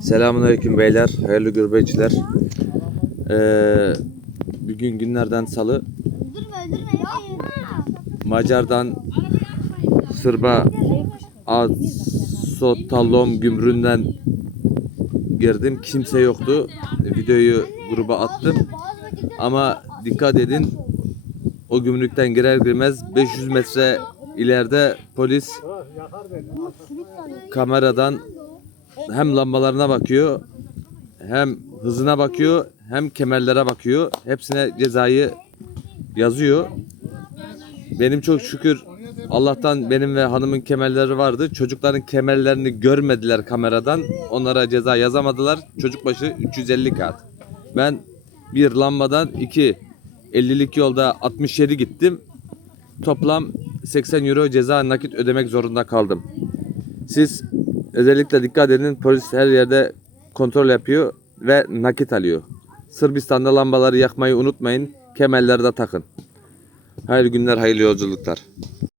Selamünaleyküm beyler, hayırlı gurbetçiler. Ee, bugün günlerden salı. Macar'dan Sırba Azotallom gümrüğünden girdim. Kimse yoktu. Videoyu gruba attım. Ama dikkat edin. O gümrükten girer girmez 500 metre ileride polis kameradan hem lambalarına bakıyor hem hızına bakıyor hem kemerlere bakıyor. Hepsine cezayı yazıyor. Benim çok şükür Allah'tan benim ve hanımın kemerleri vardı. Çocukların kemerlerini görmediler kameradan. Onlara ceza yazamadılar. Çocuk başı 350 kağıt. Ben bir lambadan iki 50'lik yolda 67 gittim. Toplam 80 euro ceza nakit ödemek zorunda kaldım. Siz özellikle dikkat edin polis her yerde kontrol yapıyor ve nakit alıyor. Sırbistan'da lambaları yakmayı unutmayın. Kemerleri de takın. Hayırlı günler, hayırlı yolculuklar.